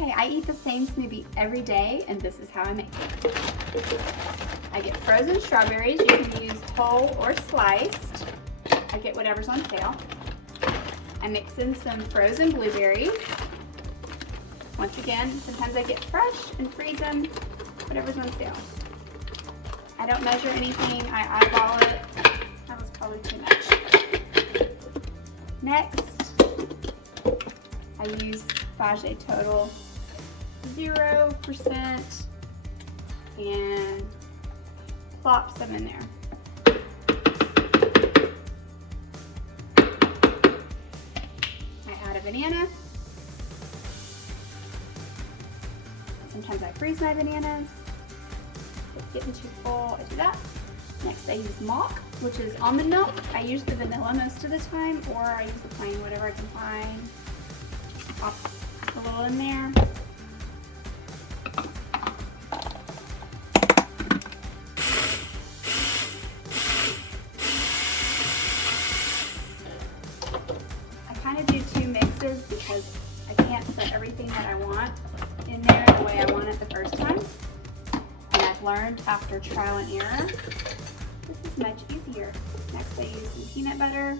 Okay, I eat the same smoothie every day, and this is how I make it. I get frozen strawberries. You can use whole or sliced. I get whatever's on sale. I mix in some frozen blueberries. Once again, sometimes I get fresh and freeze them, whatever's on sale. I don't measure anything, I eyeball it. That was probably too much. Next, I use PB&J Total 0% and plop some in there. I add a banana. Sometimes I freeze my bananas. If it's getting too full, I do that. Next I use milk, which is almond milk. I use the vanilla most of the time, or I use the plain, whatever I can find. Pop a little in there. I kind of do 2 mixes because I can't put everything that I want in there the way I want it the first time. And I've learned after trial and error, this is much easier. Next I use some peanut butter.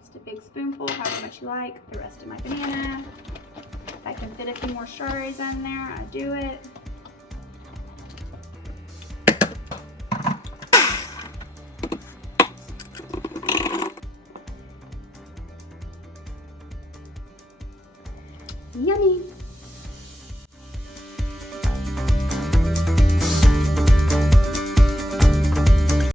Just a big spoonful, however much you like. The rest of my banana. If I can fit a few more strawberries in there, I do it.